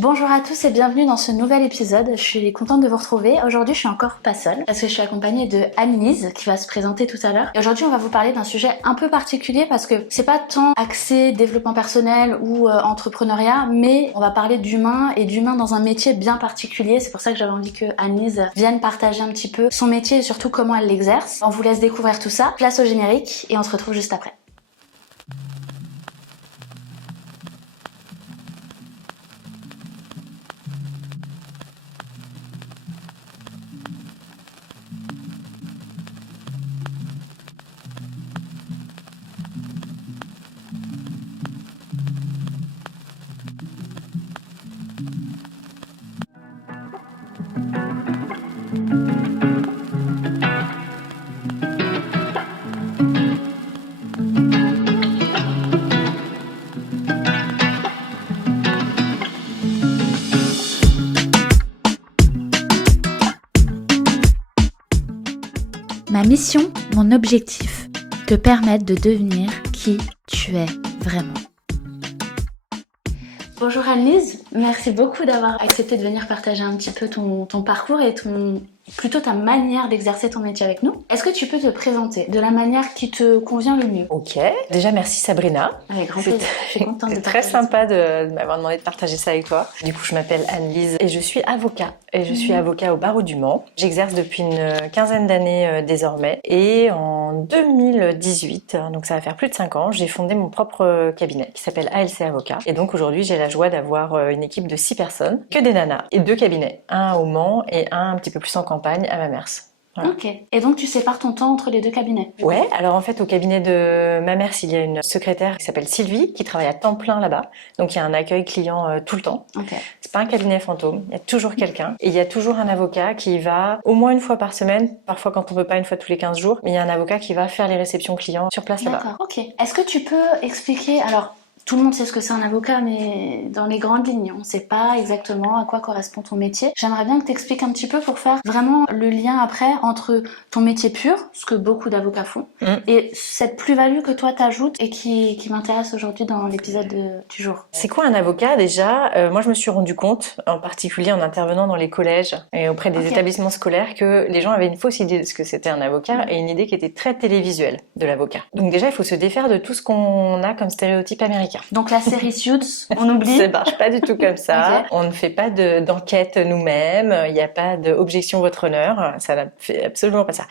Bonjour à tous et bienvenue dans ce nouvel épisode. Je suis contente de vous retrouver. Aujourd'hui, je suis encore pas seule parce que je suis accompagnée de Anne-Lise qui va se présenter tout à l'heure. Et aujourd'hui, on va vous parler d'un sujet un peu particulier parce que c'est pas tant axé développement personnel ou entrepreneuriat, mais on va parler d'humain et d'humain dans un métier bien particulier. C'est pour ça que j'avais envie que Anne-Lise vienne partager un petit peu son métier et surtout comment elle l'exerce. On vous laisse découvrir tout ça. Place au générique et on se retrouve juste après. Ma mission, mon objectif, te permettre de devenir qui tu es vraiment. Bonjour Anne-Lise, merci beaucoup d'avoir accepté de venir partager un petit peu ton parcours et plutôt ta manière d'exercer ton métier avec nous. Est-ce que tu peux te présenter de la manière qui te convient le mieux? Ok, déjà merci Sabrina. Avec grand plaisir, je suis contente de C'est très partager sympa de m'avoir demandé de partager ça avec toi. Du coup, je m'appelle Anne-Lise et je suis avocat. Et je suis avocat au barreau du Mans. J'exerce depuis une quinzaine d'années désormais. Et en 2018, donc ça va faire plus de 5 ans, j'ai fondé mon propre cabinet qui s'appelle ALC Avocat. Et donc aujourd'hui, j'ai la joie d'avoir une équipe de 6 personnes, que des nanas, et 2 cabinets. Un au Mans et un petit peu plus en campagne à Mamers. Voilà. Ok, et donc tu sépares ton temps entre les deux cabinets? Ouais, alors en fait au cabinet de Mamers, il y a une secrétaire qui s'appelle Sylvie qui travaille à temps plein là-bas. Donc il y a un accueil client tout le temps. Ok. C'est pas un cabinet fantôme, il y a toujours quelqu'un. Et il y a toujours un avocat qui va au moins une fois par semaine, parfois quand on peut pas une fois tous les 15 jours, mais il y a un avocat qui va faire les réceptions clients sur place là-bas. D'accord, ok. Est-ce que tu peux expliquer, alors tout le monde sait ce que c'est un avocat, mais dans les grandes lignes, on ne sait pas exactement à quoi correspond ton métier. J'aimerais bien que tu expliques un petit peu pour faire vraiment le lien après entre ton métier pur, ce que beaucoup d'avocats font, et cette plus-value que toi t'ajoutes et qui m'intéresse aujourd'hui dans l'épisode du jour. C'est quoi un avocat déjà? Moi je me suis rendu compte, en particulier en intervenant dans les collèges et auprès des établissements scolaires, que les gens avaient une fausse idée de ce que c'était un avocat et une idée qui était très télévisuelle de l'avocat. Donc déjà il faut se défaire de tout ce qu'on a comme stéréotype américain. Donc la série Suits, on oublie. Ça marche pas du tout comme ça. Okay. On ne fait pas d'enquête nous-mêmes. Il n'y a pas d'objection votre honneur. Ça ne fait absolument pas ça.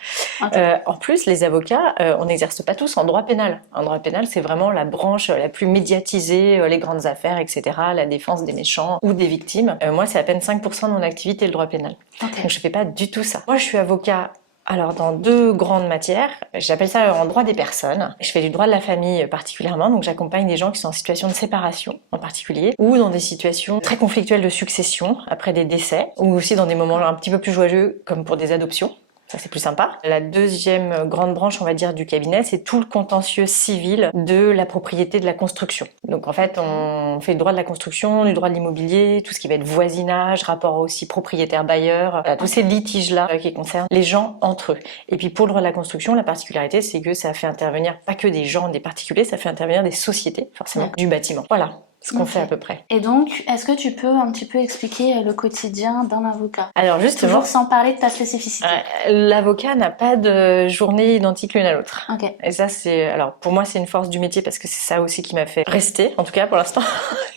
Okay. En plus, les avocats, on n'exerce pas tous en droit pénal. En droit pénal, c'est vraiment la branche la plus médiatisée, les grandes affaires, etc., la défense des méchants ou des victimes. Moi, c'est à peine 5% de mon activité, le droit pénal. Okay. Donc, je fais pas du tout ça. Moi, je suis avocat. Alors dans 2 grandes matières, j'appelle ça en droit des personnes. Je fais du droit de la famille particulièrement, donc j'accompagne des gens qui sont en situation de séparation en particulier, ou dans des situations très conflictuelles de succession après des décès, ou aussi dans des moments un petit peu plus joyeux comme pour des adoptions. Ça, c'est plus sympa. La deuxième grande branche, on va dire, du cabinet, c'est tout le contentieux civil de la propriété de la construction. Donc, en fait, on fait le droit de la construction, du droit de l'immobilier, tout ce qui va être voisinage, rapport aussi propriétaire-bailleur, tous ces litiges-là qui concernent les gens entre eux. Et puis, pour le droit de la construction, la particularité, c'est que ça fait intervenir pas que des gens, des particuliers, ça fait intervenir des sociétés, forcément, du bâtiment. Voilà. Ce qu'on fait à peu près. Et donc, est-ce que tu peux un petit peu expliquer le quotidien d'un avocat? Alors justement, toujours sans parler de ta spécificité. L'avocat n'a pas de journée identique l'une à l'autre. Okay. Et ça, alors pour moi, c'est une force du métier parce que c'est ça aussi qui m'a fait rester, en tout cas pour l'instant,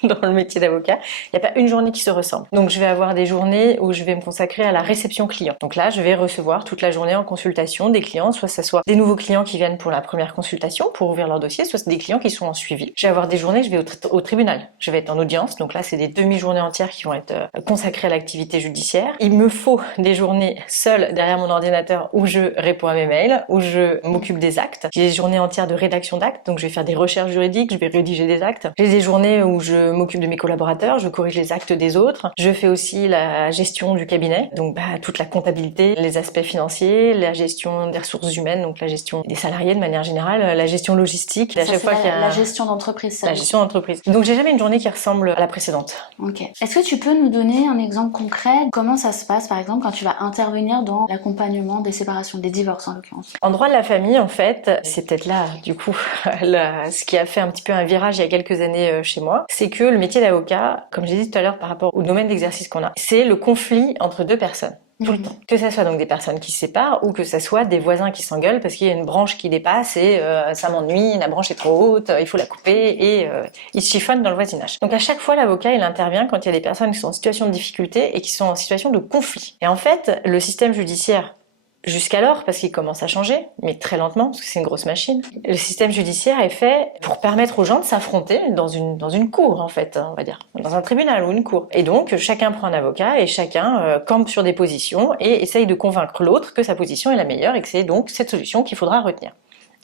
dans le métier d'avocat. Il n'y a pas une journée qui se ressemble. Donc je vais avoir des journées où je vais me consacrer à la réception client. Donc là, je vais recevoir toute la journée en consultation des clients, soit ce soit des nouveaux clients qui viennent pour la première consultation, pour ouvrir leur dossier, soit des clients qui sont en suivi. Je vais avoir des journées, je vais au tribunal. Je vais être en audience, donc là c'est des demi-journées entières qui vont être consacrées à l'activité judiciaire. Il me faut des journées seules derrière mon ordinateur où je réponds à mes mails, où je m'occupe des actes. J'ai des journées entières de rédaction d'actes, donc je vais faire des recherches juridiques, je vais rédiger des actes. J'ai des journées où je m'occupe de mes collaborateurs, je corrige les actes des autres. Je fais aussi la gestion du cabinet, donc toute la comptabilité, les aspects financiers, la gestion des ressources humaines, donc la gestion des salariés de manière générale, la gestion logistique. Ça, c'est la gestion d'entreprise. La gestion d'entreprise. Donc j'ai jamais jamais une journée qui ressemble à la précédente. Ok. Est-ce que tu peux nous donner un exemple concret? Comment ça se passe, par exemple, quand tu vas intervenir dans l'accompagnement des séparations, des divorces en l'occurrence? En droit de la famille, en fait, c'est peut-être là, du coup, ce qui a fait un petit peu un virage il y a quelques années chez moi, c'est que le métier d'avocat, comme j'ai dit tout à l'heure par rapport au domaine d'exercice qu'on a, c'est le conflit entre deux personnes. Tout le temps. Que ça soit donc des personnes qui se séparent ou que ça soit des voisins qui s'engueulent parce qu'il y a une branche qui dépasse et ça m'ennuie, la branche est trop haute, il faut la couper et ils se chiffonnent dans le voisinage. Donc à chaque fois, l'avocat, il intervient quand il y a des personnes qui sont en situation de difficulté et qui sont en situation de conflit. Et en fait, le système judiciaire, jusqu'alors, parce qu'il commence à changer, mais très lentement, parce que c'est une grosse machine. Le système judiciaire est fait pour permettre aux gens de s'affronter dans une cour, en fait, on va dire, dans un tribunal ou une cour. Et donc, chacun prend un avocat et chacun campe sur des positions et essaye de convaincre l'autre que sa position est la meilleure et que c'est donc cette solution qu'il faudra retenir.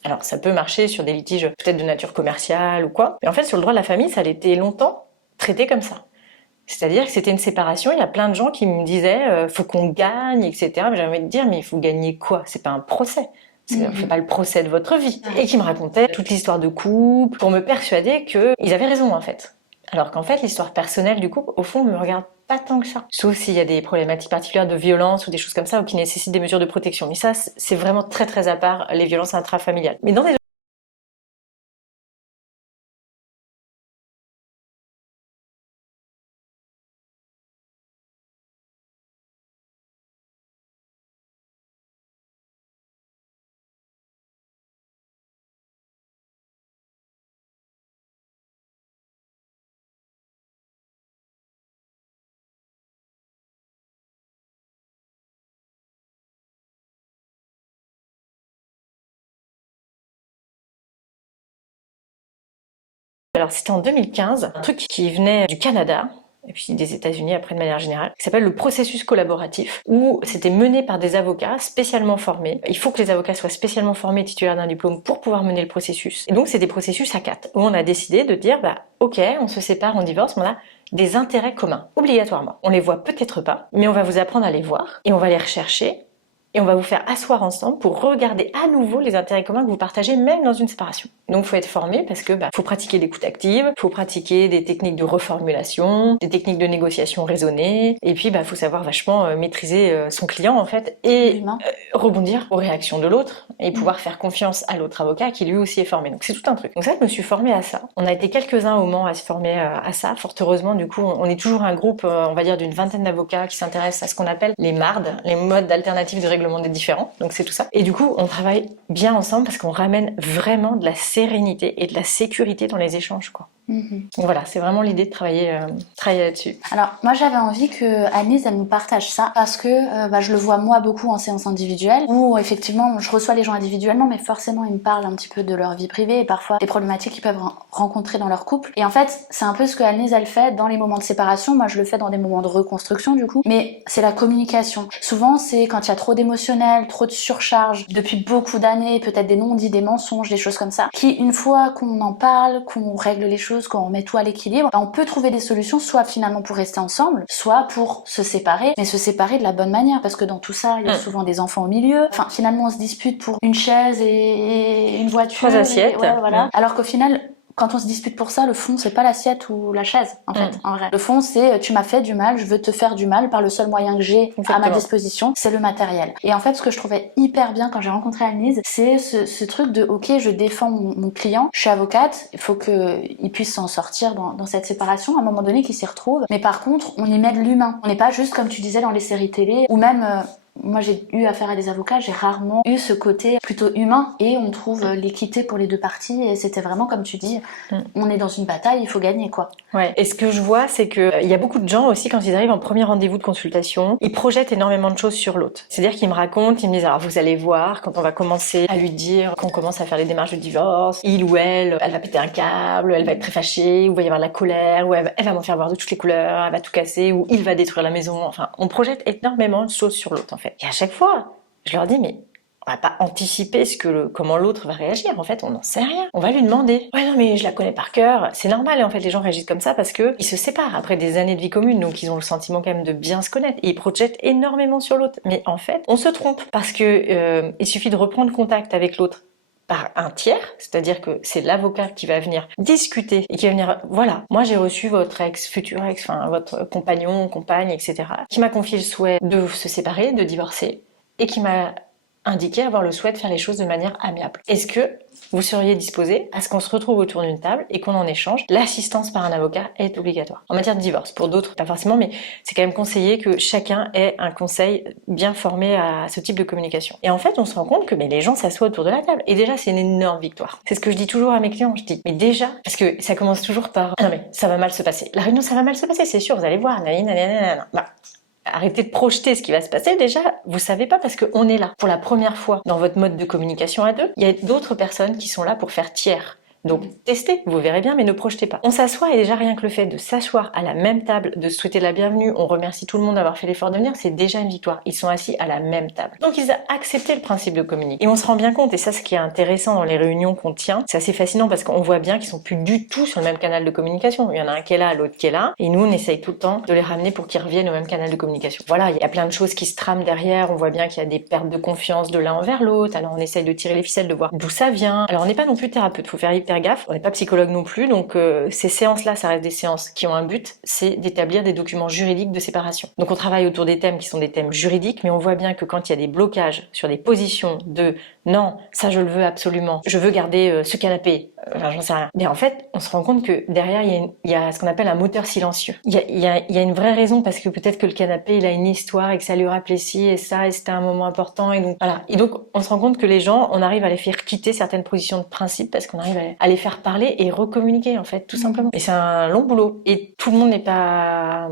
Alors, ça peut marcher sur des litiges peut-être de nature commerciale ou quoi, mais en fait, sur le droit de la famille, ça a été longtemps traité comme ça. C'est-à-dire que c'était une séparation, il y a plein de gens qui me disaient faut qu'on gagne, etc. Mais j'ai envie de dire mais il faut gagner quoi? C'est pas un procès. On fait pas le procès de votre vie. Et qui me racontaient toute l'histoire de couple pour me persuader qu'ils avaient raison en fait. Alors qu'en fait l'histoire personnelle du couple au fond me regarde pas tant que ça. Sauf s'il y a des problématiques particulières de violence ou des choses comme ça ou qui nécessitent des mesures de protection. Mais ça c'est vraiment très très à part les violences intrafamiliales. Mais dans des Alors c'était en 2015, un truc qui venait du Canada, et puis des États-Unis après de manière générale, qui s'appelle le processus collaboratif, où c'était mené par des avocats spécialement formés. Il faut que les avocats soient spécialement formés, titulaires d'un diplôme, pour pouvoir mener le processus. Et donc c'est des processus à quatre, où on a décidé de dire, ok, on se sépare, on divorce, mais on a des intérêts communs, obligatoirement. On les voit peut-être pas, mais on va vous apprendre à les voir, et on va les rechercher, et on va vous faire asseoir ensemble pour regarder à nouveau les intérêts communs que vous partagez même dans une séparation. Donc faut être formé parce que faut pratiquer l'écoute active, faut pratiquer des techniques de reformulation, des techniques de négociation raisonnée, et puis faut savoir vachement maîtriser son client en fait et rebondir aux réactions de l'autre et pouvoir faire confiance à l'autre avocat qui lui aussi est formé. Donc c'est tout un truc. Donc ça, je me suis formée à ça. On a été quelques-uns au Mans à se former à ça. Fort heureusement, du coup, on est toujours un groupe, on va dire d'une vingtaine d'avocats qui s'intéressent à ce qu'on appelle les MARD, les modes alternatifs de règlement des différends. Donc c'est tout ça. Et du coup, on travaille bien ensemble parce qu'on ramène vraiment de la sérénité et de la sécurité dans les échanges, quoi. Donc voilà, c'est vraiment l'idée de travailler là-dessus. Alors moi j'avais envie que Agnès elle nous partage ça parce que je le vois moi beaucoup en séance individuelle où effectivement je reçois les gens individuellement mais forcément ils me parlent un petit peu de leur vie privée et parfois des problématiques qu'ils peuvent rencontrer dans leur couple et en fait c'est un peu ce que Agnès elle fait dans les moments de séparation. Moi je le fais dans des moments de reconstruction du coup, mais c'est la communication. Souvent c'est quand il y a trop d'émotionnel, trop de surcharge depuis beaucoup d'années, peut-être des non-dits, des mensonges, des choses comme ça, qui une fois qu'on en parle, qu'on règle les choses, quand on met tout à l'équilibre, on peut trouver des solutions soit finalement pour rester ensemble, soit pour se séparer, mais se séparer de la bonne manière parce que dans tout ça, il y a souvent des enfants au milieu. Enfin, finalement, on se dispute pour une chaise et une voiture. 3 assiettes. Voilà. Alors qu'au final, quand on se dispute pour ça, le fond, c'est pas l'assiette ou la chaise, en fait, en vrai. Le fond, c'est tu m'as fait du mal, je veux te faire du mal par le seul moyen que j'ai à ma disposition, c'est le matériel. Et en fait, ce que je trouvais hyper bien quand j'ai rencontré Agnès, c'est ce truc de ok, je défends mon client, je suis avocate, il faut qu'il puisse s'en sortir dans cette séparation, à un moment donné, qu'il s'y retrouve. Mais par contre, on y met de l'humain. On n'est pas juste, comme tu disais, dans les séries télé, ou même... moi j'ai eu affaire à des avocats, j'ai rarement eu ce côté plutôt humain et on trouve l'équité pour les deux parties et c'était vraiment comme tu dis, on est dans une bataille, il faut gagner quoi. Ouais. Et ce que je vois c'est que il y a beaucoup de gens aussi quand ils arrivent en premier rendez-vous de consultation, ils projettent énormément de choses sur l'autre. C'est-à-dire qu'ils me racontent, ils me disent alors vous allez voir quand on va commencer à lui dire qu'on commence à faire les démarches de divorce, il ou elle va péter un câble, elle va être très fâchée, ou il va y avoir de la colère, ou elle va m'en faire voir de toutes les couleurs, elle va tout casser, ou il va détruire la maison. Enfin, on projette énormément de choses sur l'autre en fait. Et à chaque fois, je leur dis mais on va pas anticiper comment l'autre va réagir. En fait, on n'en sait rien. On va lui demander. Ouais, non, mais je la connais par cœur. C'est normal. En fait, les gens réagissent comme ça parce que ils se séparent après des années de vie commune. Donc, ils ont le sentiment quand même de bien se connaître. Et ils projettent énormément sur l'autre. Mais en fait, on se trompe parce que il suffit de reprendre contact avec l'autre par un tiers, c'est-à-dire que c'est l'avocat qui va venir discuter et qui va venir, voilà, moi j'ai reçu votre ex, futur ex, enfin votre compagnon, compagne, etc., qui m'a confié le souhait de se séparer, de divorcer, et qui m'a indiqué avoir le souhait de faire les choses de manière amiable. Est-ce que vous seriez disposé à ce qu'on se retrouve autour d'une table et qu'on en échange? L'assistance par un avocat est obligatoire. En matière de divorce, pour d'autres, pas forcément, mais c'est quand même conseillé que chacun ait un conseil bien formé à ce type de communication. Et en fait, on se rend compte que les gens s'assoient autour de la table. Et déjà, c'est une énorme victoire. C'est ce que je dis toujours à mes clients. Je dis, mais déjà, parce que ça commence toujours par, ah non mais ça va mal se passer. La réunion, ça va mal se passer, c'est sûr, vous allez voir. Bah, arrêtez de projeter ce qui va se passer. Déjà, vous savez pas parce qu'on est là. Pour la première fois dans votre mode de communication à deux, il y a d'autres personnes qui sont là pour faire tiers. Donc, testez, vous verrez bien, mais ne projetez pas. On s'assoit et déjà rien que le fait de s'asseoir à la même table, de se souhaiter la bienvenue, on remercie tout le monde d'avoir fait l'effort de venir, c'est déjà une victoire. Ils sont assis à la même table. Donc, ils ont accepté le principe de communiquer. Et on se rend bien compte, et ça, ce qui est intéressant dans les réunions qu'on tient, c'est assez fascinant parce qu'on voit bien qu'ils sont plus du tout sur le même canal de communication. Il y en a un qui est là, l'autre qui est là, et nous, on essaye tout le temps de les ramener pour qu'ils reviennent au même canal de communication. Voilà, il y a plein de choses qui se trament derrière, on voit bien qu'il y a des pertes de confiance de l'un envers l'autre, alors on essaye de tirer les ficelles, de voir d'où ça vient. Alors, on n'est pas non plus thérapeute, faut faire hyper gaffe, on n'est pas psychologue non plus, donc ces séances-là, ça reste des séances qui ont un but, c'est d'établir des documents juridiques de séparation. Donc on travaille autour des thèmes qui sont des thèmes juridiques, mais on voit bien que quand il y a des blocages sur des positions de non, ça je le veux absolument, je veux garder ce canapé, enfin j'en sais rien. Mais en fait, on se rend compte que derrière, il y a ce qu'on appelle un moteur silencieux. Il y a une vraie raison parce que peut-être que le canapé, il a une histoire et que ça lui rappelait ci et ça, et c'était un moment important, et donc voilà. Et donc on se rend compte que les gens, on arrive à les faire quitter certaines positions de principe parce qu'on arrive à les faire parler et recommuniquer en fait, tout simplement. Et c'est un long boulot et tout le monde n'est pas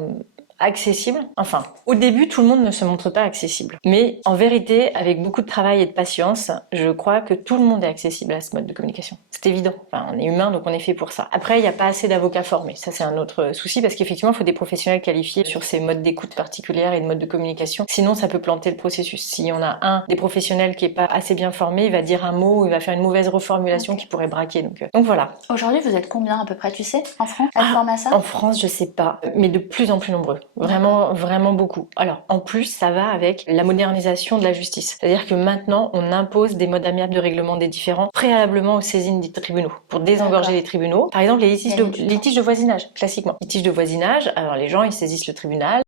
accessible. Enfin, au début, tout le monde ne se montre pas accessible. Mais en vérité, avec beaucoup de travail et de patience, je crois que tout le monde est accessible à ce mode de communication. C'est évident. Enfin, on est humain, donc on est fait pour ça. Après, il n'y a pas assez d'avocats formés. Ça, c'est un autre souci parce qu'effectivement, il faut des professionnels qualifiés sur ces modes d'écoute particulières et de modes de communication. Sinon, ça peut planter le processus. Si on a un des professionnels qui est pas assez bien formé, il va dire un mot, il va faire une mauvaise reformulation qui pourrait braquer. Donc voilà. Aujourd'hui, vous êtes combien à peu près, tu sais, en France, à former à ça? En France, je sais pas, mais de plus en plus nombreux. Vraiment, vraiment beaucoup. Alors, en plus, ça va avec la modernisation de la justice. C'est-à-dire que maintenant, on impose des modes amiables de règlement des différends préalablement aux saisines des tribunaux pour désengorger les tribunaux. Par exemple, les litiges de voisinage, classiquement. Litiges de voisinage, alors les gens, ils saisissent le tribunal.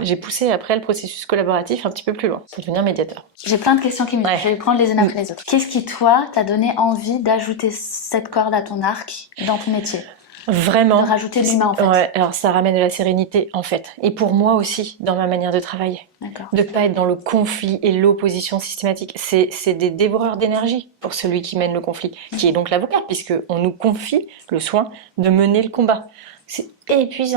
J'ai poussé après le processus collaboratif un petit peu plus loin pour devenir médiateur. J'ai plein de questions qui me viennent, je vais les prendre les unes après les autres. Qu'est-ce qui, toi, t'a donné envie d'ajouter cette corde à ton arc dans ton métier? Vraiment. De rajouter de l'humain en fait. Ouais, alors ça ramène de la sérénité en fait. Et pour moi aussi, dans ma manière de travailler. D'accord. De pas être dans le conflit et l'opposition systématique. C'est des dévoreurs d'énergie pour celui qui mène le conflit, qui est donc l'avocat, puisque on nous confie le soin de mener le combat. C'est épuisant.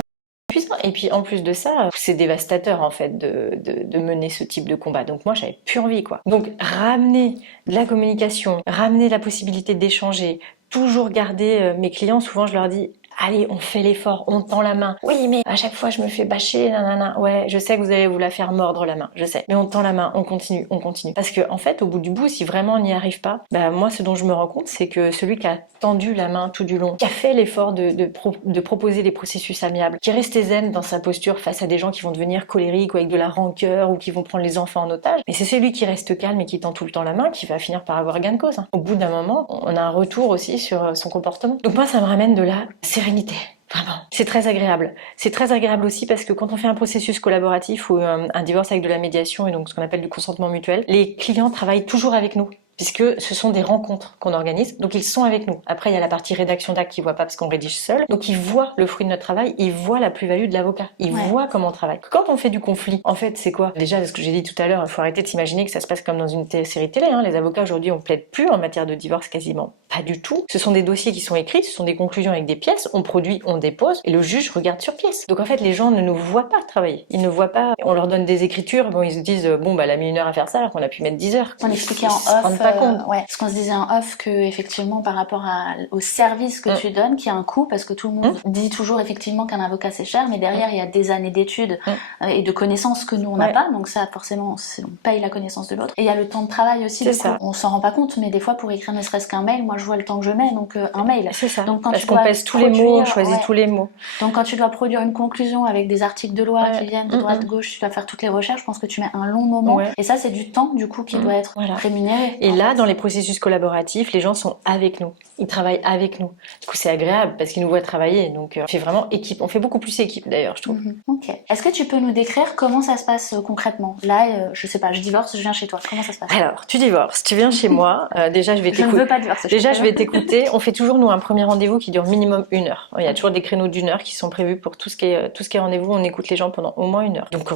Et puis en plus de ça, c'est dévastateur en fait de mener ce type de combat. Donc moi j'avais plus envie quoi. Donc ramener de la communication, ramener la possibilité d'échanger, toujours garder mes clients, souvent je leur dis allez, on fait l'effort, on tend la main. Oui, mais à chaque fois, je me fais bâcher, nanana. Ouais, je sais que vous allez vous la faire mordre la main, je sais. Mais on tend la main, on continue, on continue. Parce que, en fait, au bout du bout, si vraiment on n'y arrive pas, bah, moi, ce dont je me rends compte, c'est que celui qui a tendu la main tout du long, qui a fait l'effort de proposer des processus amiables, qui est resté zen dans sa posture face à des gens qui vont devenir colériques ou avec de la rancœur ou qui vont prendre les enfants en otage, mais c'est celui qui reste calme et qui tend tout le temps la main qui va finir par avoir gain de cause. Au bout d'un moment, on a un retour aussi sur son comportement. Donc moi, ça me ramène de la sérénité. Vraiment. C'est très agréable. C'est très agréable aussi parce que quand on fait un processus collaboratif ou un divorce avec de la médiation et donc ce qu'on appelle du consentement mutuel, les clients travaillent toujours avec nous. Puisque ce sont des rencontres qu'on organise, donc ils sont avec nous. Après, il y a la partie rédaction d'actes qu'ils voient pas parce qu'on rédige seul, donc ils voient le fruit de notre travail, ils voient la plus-value de l'avocat, ils voient comment on travaille. Quand on fait du conflit, en fait, c'est quoi? Déjà, ce que j'ai dit tout à l'heure, il faut arrêter de s'imaginer que ça se passe comme dans une série télé. Les avocats aujourd'hui, on plaide plus en matière de divorce quasiment pas du tout. Ce sont des dossiers qui sont écrits, ce sont des conclusions avec des pièces, on produit, on dépose, et le juge regarde sur pièce. Donc en fait, les gens ne nous voient pas travailler, ils ne voient pas. On leur donne des écritures, bon, ils se disent bon, bah, elle a mis 1 heure à faire ça, alors qu'on a pu mettre 10 heures. On expliquait en off pas compte. Ouais, parce qu'on se disait en off que effectivement par rapport au service que tu donnes, qu'il y a un coût, parce que tout le monde dit toujours effectivement qu'un avocat c'est cher, mais derrière il y a des années d'études et de connaissances que nous on n'a pas, donc ça forcément on paye la connaissance de l'autre. Et il y a le temps de travail aussi, du coup, on s'en rend pas compte, mais des fois pour écrire ne serait-ce qu'un mail, moi je vois le temps que je mets, donc un mail. C'est ça. Donc, quand parce qu'on pèse tous les mots, on choisit tous les mots. Donc quand tu dois produire une conclusion avec des articles de loi qui viennent de droite, de gauche, tu dois faire toutes les recherches, je pense que tu mets un long moment. Et ça c'est du temps du coup qui doit être rémunéré. Et là, dans les processus collaboratifs, les gens sont avec nous. Ils travaillent avec nous. Du coup, c'est agréable parce qu'ils nous voient travailler. Donc, on fait vraiment équipe. On fait beaucoup plus équipe d'ailleurs, je trouve. Ok. Est-ce que tu peux nous décrire comment ça se passe concrètement? Là, je sais pas, je divorce, je viens chez toi. Comment ça se passe? Alors, tu divorces, tu viens chez moi. Déjà, je vais t'écouter. Je ne veux pas divorcer. Déjà, je vais t'écouter. On fait toujours, nous, un premier rendez-vous qui dure minimum 1 heure. Il y a toujours des créneaux d'1 heure qui sont prévus pour tout ce qui est rendez-vous. On écoute les gens pendant au moins 1 heure. Donc, tu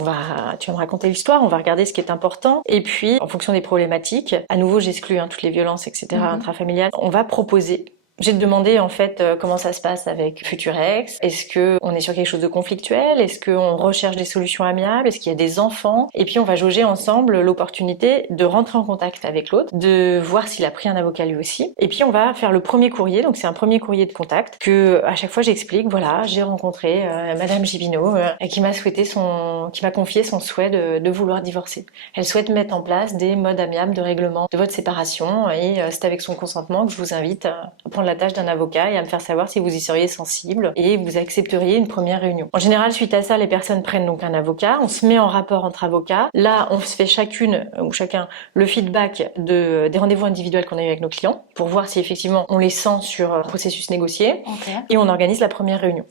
vas me raconter l'histoire, on va regarder ce qui est important. Et puis, en fonction des problématiques, à nouveau, j'exclus toutes les violences, etc., intrafamiliales. On va proposer. J'ai demandé en fait comment ça se passe avec futur ex. Est-ce que on est sur quelque chose de conflictuel? Est-ce qu'on recherche des solutions amiables? Est-ce qu'il y a des enfants? Et puis on va jauger ensemble l'opportunité de rentrer en contact avec l'autre, de voir s'il a pris un avocat lui aussi. Et puis on va faire le premier courrier. Donc c'est un premier courrier de contact que à chaque fois j'explique. Voilà, j'ai rencontré Madame Gibino qui m'a confié son souhait de vouloir divorcer. Elle souhaite mettre en place des modes amiables de règlement de votre séparation et c'est avec son consentement que je vous invite à prendre la tâche d'un avocat et à me faire savoir si vous y seriez sensible et vous accepteriez une première réunion. En général, suite à ça, les personnes prennent donc un avocat, on se met en rapport entre avocats. Là, on se fait chacune ou chacun le feedback des rendez-vous individuels qu'on a eu avec nos clients pour voir si effectivement on les sent sur un processus négocié et on organise la première réunion.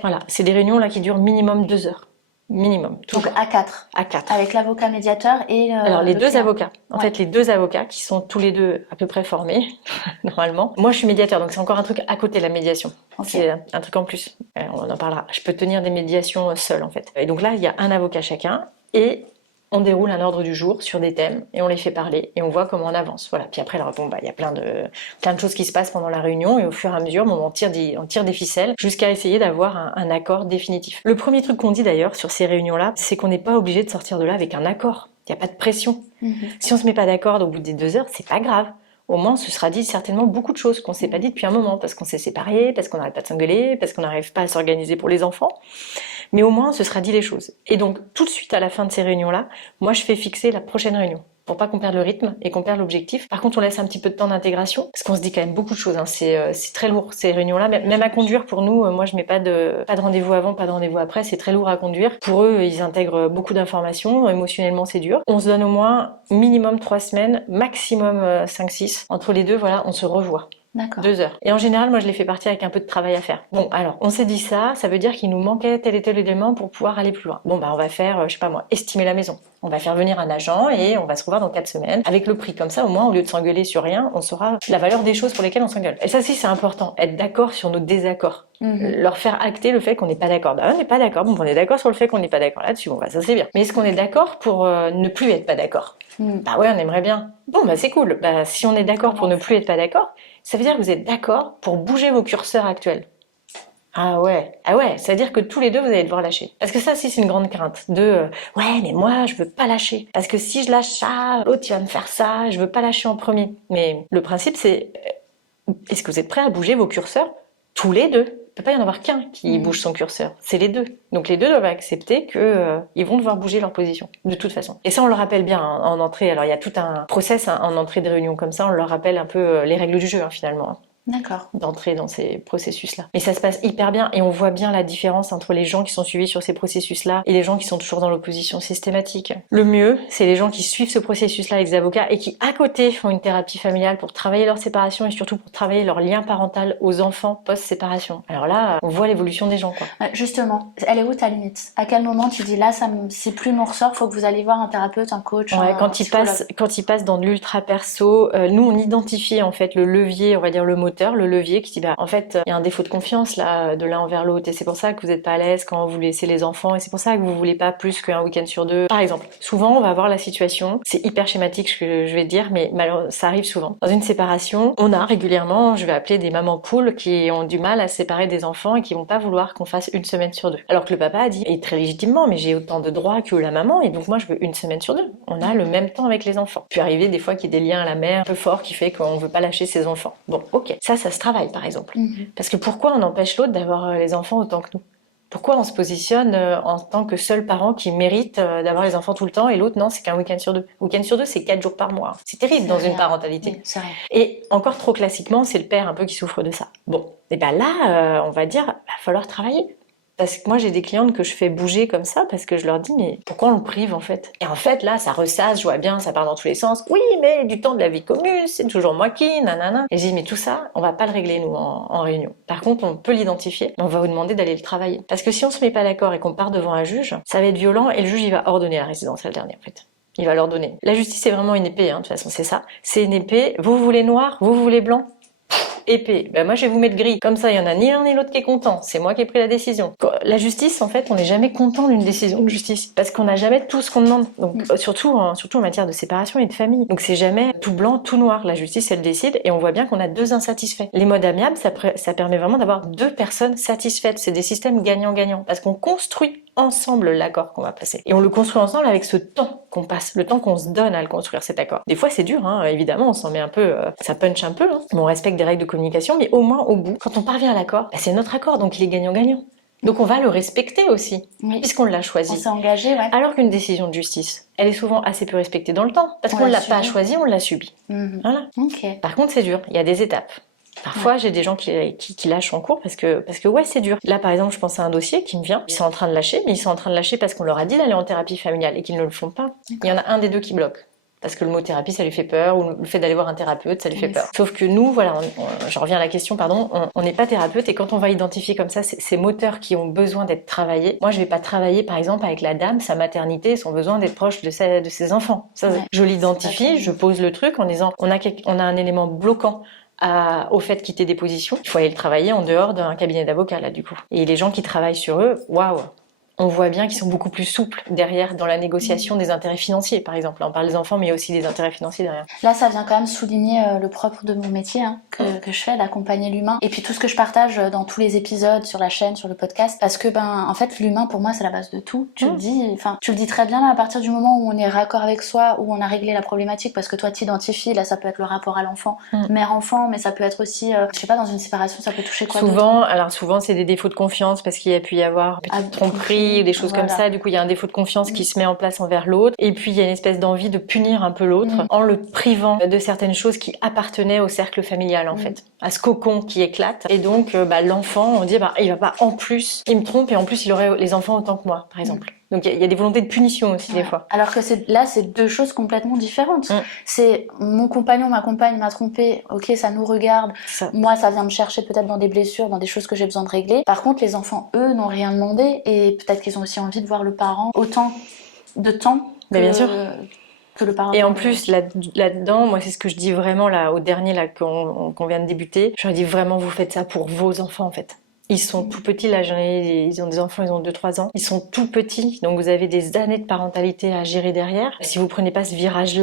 Voilà, c'est des réunions là qui durent minimum 2 heures. Minimum. Donc à 4. À 4. Avec l'avocat médiateur et alors les deux client. avocats. En fait, les 2 avocats qui sont tous les 2 à peu près formés normalement. Moi, je suis médiateur, donc c'est encore un truc à côté de la médiation. C'est un truc en plus. On en parlera. Je peux tenir des médiations seule en fait. Et donc là, il y a un avocat chacun et on déroule un ordre du jour sur des thèmes et on les fait parler et on voit comment on avance. Voilà. Puis après, il y a plein de choses qui se passent pendant la réunion et au fur et à mesure, on tire des ficelles jusqu'à essayer d'avoir un accord définitif. Le premier truc qu'on dit d'ailleurs sur ces réunions-là, c'est qu'on n'est pas obligé de sortir de là avec un accord. Il n'y a pas de pression. Si on se met pas d'accord au bout des 2 heures, c'est pas grave. Au moins, ce sera dit certainement beaucoup de choses qu'on s'est pas dit depuis un moment, parce qu'on s'est séparés, parce qu'on n'arrête pas de s'engueuler, parce qu'on n'arrive pas à s'organiser pour les enfants. Mais au moins, ce sera dit les choses. Et donc, tout de suite à la fin de ces réunions-là, moi, je fais fixer la prochaine réunion pour pas qu'on perde le rythme et qu'on perde l'objectif. Par contre, on laisse un petit peu de temps d'intégration parce qu'on se dit quand même beaucoup de choses. C'est très lourd ces réunions-là, même à conduire pour nous. Moi, je mets pas de rendez-vous avant, pas de rendez-vous après. C'est très lourd à conduire. Pour eux, ils intègrent beaucoup d'informations. Émotionnellement, c'est dur. On se donne au moins minimum 3 semaines, maximum 5-6. Entre les deux, voilà, on se revoit. D'accord. 2 heures. Et en général, moi, je les fais partir avec un peu de travail à faire. Bon, alors, on s'est dit ça veut dire qu'il nous manquait tel et tel élément pour pouvoir aller plus loin. Bon, on va faire, je sais pas moi, estimer la maison. On va faire venir un agent et on va se revoir dans 4 semaines avec le prix. Comme ça, au moins, au lieu de s'engueuler sur rien, on saura la valeur des choses pour lesquelles on s'engueule. Et ça aussi, c'est important. Être d'accord sur nos désaccords. Leur faire acter le fait qu'on n'est pas d'accord. On n'est pas d'accord. Bon, on est d'accord sur le fait qu'on n'est pas d'accord là-dessus. Bon, ça c'est bien. Mais est-ce qu'on est d'accord pour ne plus être pas d'accord? Bah ouais, on aimerait bien. Bon, c'est cool. Si on est d'accord pour ne plus être pas d'accord, ça veut dire que vous êtes d'accord pour bouger vos curseurs actuels. Ah ouais, ça veut dire que tous les deux vous allez devoir lâcher. Parce que ça aussi c'est une grande crainte ouais mais moi je veux pas lâcher. Parce que si je lâche ça, l'autre il va me faire ça, je veux pas lâcher en premier. Mais le principe c'est, est-ce que vous êtes prêts à bouger vos curseurs tous les deux? Il peut pas y en avoir qu'un qui bouge son curseur, c'est les deux. Donc les deux doivent accepter que ils vont devoir bouger leur position, de toute façon. Et ça on le rappelle bien en entrée. Alors il y a tout un process en entrée de réunion comme ça, on leur rappelle un peu les règles du jeu finalement. D'accord. D'entrer dans ces processus-là. Mais ça se passe hyper bien et on voit bien la différence entre les gens qui sont suivis sur ces processus-là et les gens qui sont toujours dans l'opposition systématique. Le mieux, c'est les gens qui suivent ce processus-là avec des avocats et qui, à côté, font une thérapie familiale pour travailler leur séparation et surtout pour travailler leur lien parental aux enfants post-séparation. Alors là, on voit l'évolution des gens, quoi. Justement, elle est où ta limite? À quel moment tu dis là, c'est plus mon ressort, faut que vous allez voir un thérapeute, un coach, quand ils passent dans de l'ultra perso, nous on identifie en fait le levier, on va dire le mot moteur, le levier qui dit bah en fait il y a un défaut de confiance là de l'un envers l'autre et c'est pour ça que vous n'êtes pas à l'aise quand vous laissez les enfants et c'est pour ça que vous voulez pas plus qu'un week-end sur deux. Par exemple, souvent on va avoir la situation, c'est hyper schématique ce que je vais dire, mais malheureusement ça arrive souvent. Dans une séparation, on a régulièrement, je vais appeler des mamans cool qui ont du mal à se séparer des enfants et qui vont pas vouloir qu'on fasse une semaine sur deux. Alors que le papa a dit, et très légitimement, mais j'ai autant de droits que la maman et donc moi je veux une semaine sur deux. On a le même temps avec les enfants. Puis arriver des fois qu'il y ait des liens à la mère un peu forts qui fait qu'on veut pas lâcher ses enfants. Bon, ok, ça se travaille par exemple. Parce que pourquoi on empêche l'autre d'avoir les enfants autant que nous? Pourquoi on se positionne en tant que seul parent qui mérite d'avoir les enfants tout le temps et l'autre non, c'est qu'un week-end sur deux. Week-end sur deux, c'est 4 jours par mois. C'est terrible dans une parentalité. Oui, c'est rien. Et encore trop classiquement, c'est le père un peu qui souffre de ça. Bon, et ben là, on va dire, va falloir travailler. Parce que moi, j'ai des clientes que je fais bouger comme ça parce que je leur dis, mais pourquoi on le prive en fait? Et en fait, là, ça ressasse, je vois bien, ça part dans tous les sens. Oui, mais du temps de la vie commune, c'est toujours moi qui, nanana. Et je dis, mais tout ça, on va pas le régler, nous, en réunion. Par contre, on peut l'identifier, mais on va vous demander d'aller le travailler. Parce que si on se met pas d'accord et qu'on part devant un juge, ça va être violent et le juge, il va ordonner la résidence alternée en fait. Il va l'ordonner. La justice, c'est vraiment une épée, hein, de toute façon, c'est ça. C'est une épée, vous voulez noir, vous voulez blanc? Épée, ben moi je vais vous mettre gris. Comme ça, il y en a ni l'un ni l'autre qui est content. C'est moi qui ai pris la décision. La justice, en fait, on n'est jamais content d'une décision de justice parce qu'on n'a jamais tout ce qu'on demande. Donc surtout en matière de séparation et de famille. Donc c'est jamais tout blanc, tout noir. La justice, elle décide et on voit bien qu'on a deux insatisfaits. Les modes amiables, ça permet vraiment d'avoir deux personnes satisfaites. C'est des systèmes gagnant-gagnant parce qu'on construit ensemble l'accord qu'on va passer. Et on le construit ensemble avec ce temps qu'on passe, le temps qu'on se donne à le construire cet accord. Des fois c'est dur, hein, évidemment, on s'en met un peu, ça punch un peu, hein, mais on respecte des règles de communication, mais au moins au bout, quand on parvient à l'accord, bah, c'est notre accord, donc il est gagnant-gagnant. Donc on va le respecter aussi, puisqu'on l'a choisi. On s'est engagé, ouais. Alors qu'une décision de justice, elle est souvent assez peu respectée dans le temps, parce qu'on ne l'a pas choisi, on l'a subi. Voilà. Okay. Par contre c'est dur, il y a des étapes. Parfois, j'ai des gens qui lâchent en cours parce que ouais, c'est dur. Là, par exemple, je pense à un dossier qui me vient. Ils sont en train de lâcher, mais ils sont en train de lâcher parce qu'on leur a dit d'aller en thérapie familiale et qu'ils ne le font pas. Il y en a un des deux qui bloque. Parce que le mot thérapie, ça lui fait peur, ou le fait d'aller voir un thérapeute, ça lui fait peur. Sauf que nous, voilà, je reviens à la question, pardon, on n'est pas thérapeute et quand on va identifier comme ça ces moteurs qui ont besoin d'être travaillés, moi je vais pas travailler par exemple avec la dame, sa maternité, son besoin d'être proche de ses enfants. Ça, je l'identifie, je pose le truc en disant on a un élément bloquant au fait de quitter des positions, il faut aller le travailler en dehors d'un cabinet d'avocats là du coup. Et les gens qui travaillent sur eux, waouh, on voit bien qu'ils sont beaucoup plus souples derrière dans la négociation des intérêts financiers, par exemple. Là, on parle des enfants, mais il y a aussi des intérêts financiers derrière. Là, ça vient quand même souligner le propre de mon métier que je fais, d'accompagner l'humain. Et puis tout ce que je partage dans tous les épisodes, sur la chaîne, sur le podcast, parce que en fait, l'humain pour moi, c'est la base de tout. Tu le dis, enfin, tu le dis très bien là, à partir du moment où on est raccord avec soi, où on a réglé la problématique, parce que toi, t'identifies. Là, ça peut être le rapport à l'enfant, mère-enfant, mais ça peut être aussi, je sais pas, dans une séparation, ça peut toucher quoi Souvent, c'est des défauts de confiance parce qu'il y a pu y avoir une petite tromperie ou des choses comme ça. Du coup, il y a un défaut de confiance qui se met en place envers l'autre. Et puis, il y a une espèce d'envie de punir un peu l'autre en le privant de certaines choses qui appartenaient au cercle familial, en fait. À ce cocon qui éclate. Et donc, l'enfant, on dit, il va pas en plus, il me trompe et en plus, il aurait les enfants autant que moi, par exemple. Donc il y a des volontés de punition aussi des fois. Alors que là c'est deux choses complètement différentes. C'est mon compagnon, ma compagne m'a trompé, ok ça nous regarde, moi ça vient me chercher peut-être dans des blessures, dans des choses que j'ai besoin de régler. Par contre les enfants eux n'ont rien demandé et peut-être qu'ils ont aussi envie de voir le parent autant de temps bien sûr. Que le parent. Et en plus là-dedans, moi c'est ce que je dis vraiment là au dernier là qu'on vient de débuter, je leur dis vraiment vous faites ça pour vos enfants en fait. Ils sont tout petits, là ils ont des enfants, ils ont 2-3 ans. Ils sont tout petits, donc vous avez des années de parentalité à gérer derrière. Si vous prenez pas ce virage-là,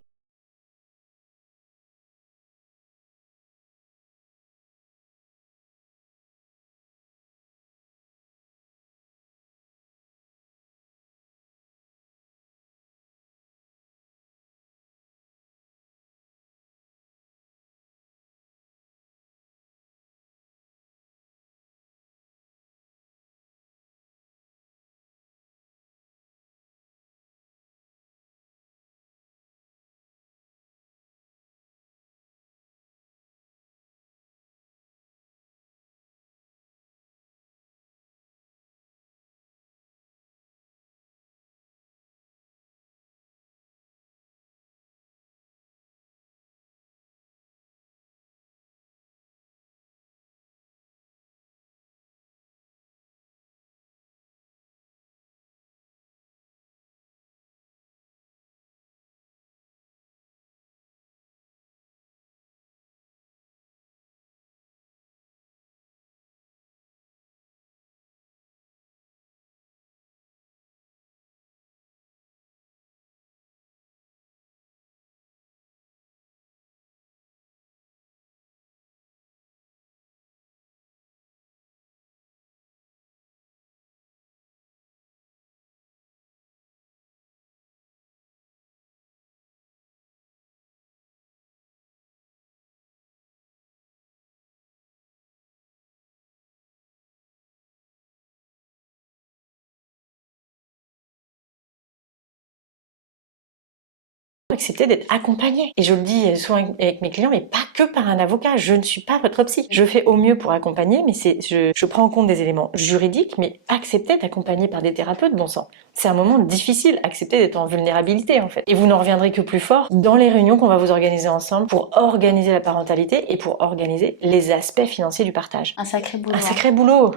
accepter d'être accompagné. Et je le dis souvent avec mes clients, mais pas que par un avocat. Je ne suis pas votre psy. Je fais au mieux pour accompagner, mais je prends en compte des éléments juridiques, mais accepter d'accompagner par des thérapeutes, bon sang. C'est un moment difficile, accepter d'être en vulnérabilité, en fait. Et vous n'en reviendrez que plus fort dans les réunions qu'on va vous organiser ensemble pour organiser la parentalité et pour organiser les aspects financiers du partage. Un sacré boulot. Un sacré boulot.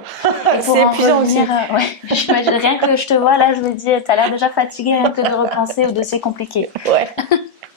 C'est épuisant aussi. Ouais, j'imagine rien que je te vois là, je me dis, t'as l'air déjà fatiguée rien que de repenser au dossier compliqué. Ouais.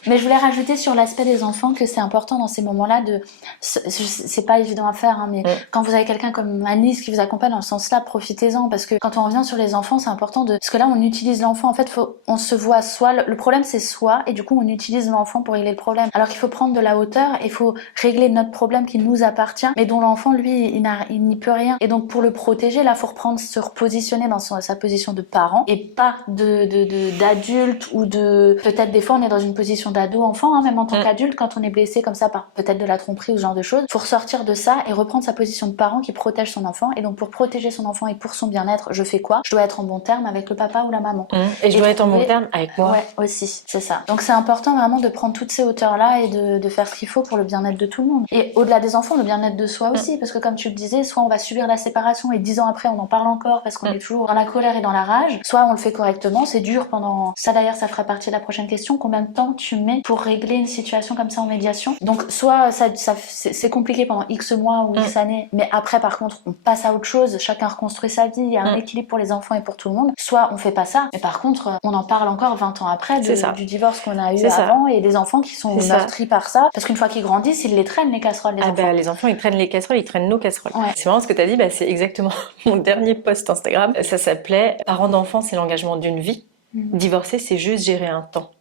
Mais je voulais rajouter sur l'aspect des enfants que c'est important dans ces moments-là de... C'est pas évident à faire, hein, mais quand vous avez quelqu'un comme Anis qui vous accompagne dans ce sens-là, profitez-en, parce que quand on revient sur les enfants, c'est important de... Parce que là, on utilise l'enfant, en fait, on se voit soi. Le problème, c'est soi, et du coup, on utilise l'enfant pour régler le problème. Alors qu'il faut prendre de la hauteur, et il faut régler notre problème qui nous appartient, mais dont l'enfant, lui, il n'y peut rien. Et donc, pour le protéger, là, il faut reprendre, se repositionner dans sa position de parent, et pas d'adulte, ou de... Peut-être des fois, on est dans une position d'ado-enfant, hein, même en tant qu'adulte, quand on est blessé comme ça par peut-être de la tromperie ou ce genre de choses, faut ressortir de ça et reprendre sa position de parent qui protège son enfant. Et donc pour protéger son enfant et pour son bien-être, je fais quoi? Je dois être en bon terme avec le papa ou la maman. Et je dois être en bon terme avec moi. Ouais, aussi, c'est ça. Donc c'est important vraiment de prendre toutes ces hauteurs-là et de faire ce qu'il faut pour le bien-être de tout le monde. Et au-delà des enfants, le bien-être de soi aussi, parce que comme tu le disais, soit on va subir la séparation et 10 ans après on en parle encore parce qu'on est toujours dans la colère et dans la rage, soit on le fait correctement, c'est dur pendant... Ça d'ailleurs, ça fera partie de la prochaine question, combien de temps tu mets pour régler une situation comme ça en médiation. Donc soit c'est compliqué pendant X mois ou X années, mais après par contre on passe à autre chose, chacun reconstruit sa vie, il y a un équilibre pour les enfants et pour tout le monde. Soit on fait pas ça, mais par contre on en parle encore 20 ans après du divorce qu'on a eu avant et des enfants qui sont meurtris par ça, parce qu'une fois qu'ils grandissent, ils les traînent les casseroles les enfants. Les enfants ils traînent les casseroles, ils traînent nos casseroles. Ouais. C'est marrant ce que tu as dit, c'est exactement mon dernier post Instagram. Ça s'appelait Parents d'enfants, c'est l'engagement d'une vie. Divorcer, c'est juste gérer un temps.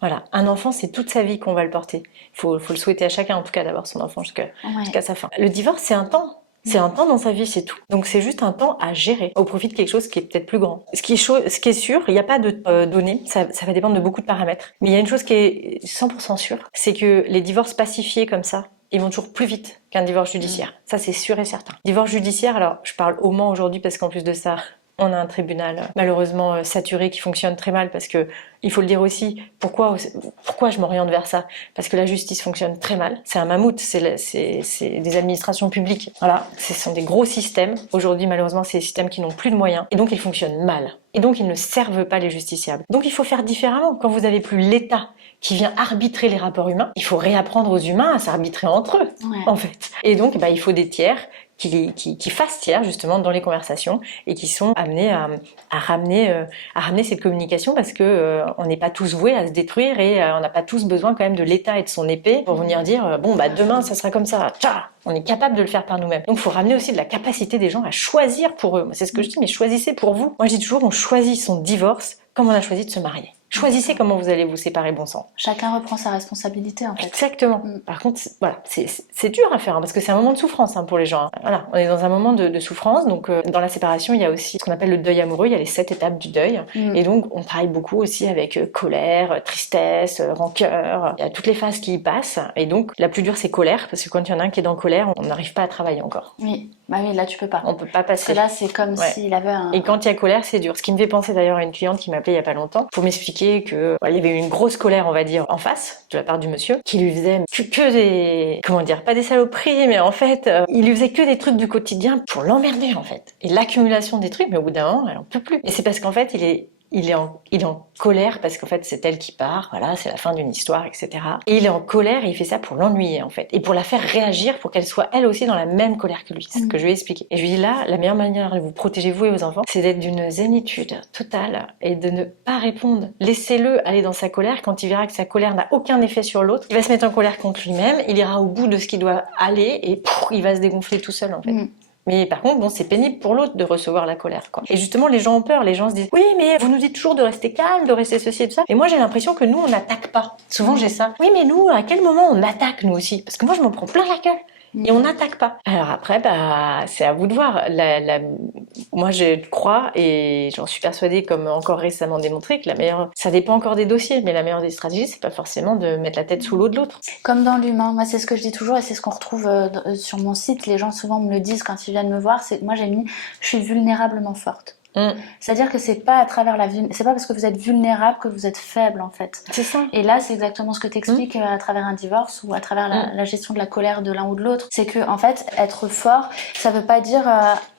Voilà, un enfant, c'est toute sa vie qu'on va le porter. Il faut le souhaiter à chacun, en tout cas, d'avoir son enfant jusqu'à sa fin. Le divorce, c'est un temps. C'est un temps dans sa vie, c'est tout. Donc c'est juste un temps à gérer au profit de quelque chose qui est peut-être plus grand. Ce qui est sûr, il n'y a pas de données, ça va dépendre de beaucoup de paramètres. Mais il y a une chose qui est 100% sûre, c'est que les divorces pacifiés comme ça, ils vont toujours plus vite qu'un divorce judiciaire. Ça, c'est sûr et certain. Divorce judiciaire, alors je parle au Mans aujourd'hui parce qu'en plus de ça, on a un tribunal malheureusement saturé qui fonctionne très mal parce que, il faut le dire aussi, pourquoi je m'oriente vers ça? Parce que la justice fonctionne très mal. C'est un mammouth, c'est des administrations publiques. Voilà, ce sont des gros systèmes. Aujourd'hui, malheureusement, c'est des systèmes qui n'ont plus de moyens. Et donc, ils fonctionnent mal. Et donc, ils ne servent pas les justiciables. Donc, il faut faire différemment. Quand vous n'avez plus l'État qui vient arbitrer les rapports humains, il faut réapprendre aux humains à s'arbitrer entre eux, en fait. Et donc, il faut des tiers qui fassent tiers justement dans les conversations et qui sont amenés à ramener cette communication parce que on n'est pas tous voués à se détruire et on n'a pas tous besoin quand même de l'État et de son épée pour venir dire demain ça sera comme ça. Tcha, on est capable de le faire par nous-mêmes. Donc il faut ramener aussi de la capacité des gens à choisir pour eux. C'est ce que je dis, mais choisissez pour vous. Moi je dis toujours, on choisit son divorce comme on a choisi de se marier. Choisissez comment vous allez vous séparer, bon sang. Chacun reprend sa responsabilité, en fait. Exactement. Par contre, voilà, c'est dur à faire, parce que c'est un moment de souffrance pour les gens. Voilà, on est dans un moment de souffrance, donc dans la séparation, il y a aussi ce qu'on appelle le deuil amoureux, il y a les 7 étapes du deuil, et donc on travaille beaucoup aussi avec colère, tristesse, rancœur, il y a toutes les phases qui y passent, et donc la plus dure c'est colère, parce que quand il y en a un qui est dans colère, on n'arrive pas à travailler encore. Oui, là tu peux pas. On peut pas passer. Parce que là c'est comme s'il avait un... Et quand il y a colère, c'est dur. Ce qui me fait penser d'ailleurs à une cliente qui m'a appelé il y a pas longtemps, pour m'expliquer que il y avait une grosse colère, on va dire, en face de la part du monsieur, qui lui faisait que des, pas des saloperies, mais en fait, il lui faisait que des trucs du quotidien pour l'emmerder en fait. Et l'accumulation des trucs, mais au bout d'un moment, elle en peut plus. Et c'est parce qu'en fait, il est en colère parce qu'en fait c'est elle qui part, voilà, c'est la fin d'une histoire, etc. Et il est en colère et il fait ça pour l'ennuyer en fait, et pour la faire réagir, pour qu'elle soit elle aussi dans la même colère que lui. C'est ce que je lui ai expliqué. Et je lui dis là, la meilleure manière de vous protéger vous et vos enfants, c'est d'être d'une zénitude totale et de ne pas répondre. Laissez-le aller dans sa colère. Quand il verra que sa colère n'a aucun effet sur l'autre, il va se mettre en colère contre lui-même, il ira au bout de ce qu'il doit aller et il va se dégonfler tout seul en fait. Mais par contre, c'est pénible pour l'autre de recevoir la colère, quoi. Et justement, les gens ont peur, les gens se disent « Oui, mais vous nous dites toujours de rester calme, de rester ceci et tout ça. » Et moi, j'ai l'impression que nous, on n'attaque pas. Souvent, j'ai ça. « Oui, mais nous, à quel moment on attaque, nous aussi ?» Parce que moi, je m'en prends plein la gueule. Et on n'attaque pas. Alors après, c'est à vous de voir. Moi, je crois, et j'en suis persuadée, comme encore récemment démontré, que ça dépend encore des dossiers, mais la meilleure des stratégies, c'est pas forcément de mettre la tête sous l'eau de l'autre. Comme dans l'humain. Moi, c'est ce que je dis toujours, et c'est ce qu'on retrouve sur mon site. Les gens souvent me le disent quand ils viennent me voir. C'est moi, j'ai mis « je suis vulnérablement forte ». C'est-à-dire que c'est pas c'est pas parce que vous êtes vulnérable que vous êtes faible en fait. C'est ça. Et là, c'est exactement ce que tu expliques à travers un divorce ou à travers la gestion de la colère de l'un ou de l'autre. C'est que en fait, être fort, ça veut pas dire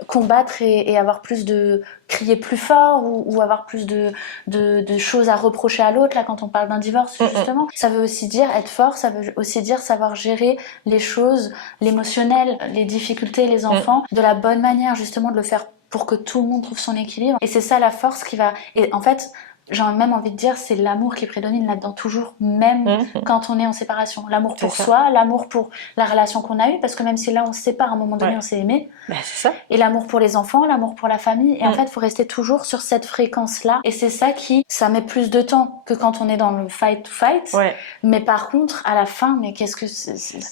combattre et avoir plus de crier plus fort ou avoir plus de choses à reprocher à l'autre là quand on parle d'un divorce justement. Ça veut aussi dire être fort, ça veut aussi dire savoir gérer les choses, l'émotionnel, les difficultés, les enfants de la bonne manière, justement de le faire pour que tout le monde trouve son équilibre. Et c'est ça la force qui va... Et en fait, j'ai même envie de dire, c'est l'amour qui prédomine là-dedans toujours, même quand on est en séparation. L'amour pour soi, l'amour pour la relation qu'on a eue, parce que même si là on se sépare, à un moment donné on s'est aimé. Bah, c'est ça. Et l'amour pour les enfants, l'amour pour la famille. Et en fait, il faut rester toujours sur cette fréquence-là. Et c'est ça ça met plus de temps que quand on est dans le fight to fight. Ouais. Mais par contre, à la fin, mais qu'est-ce que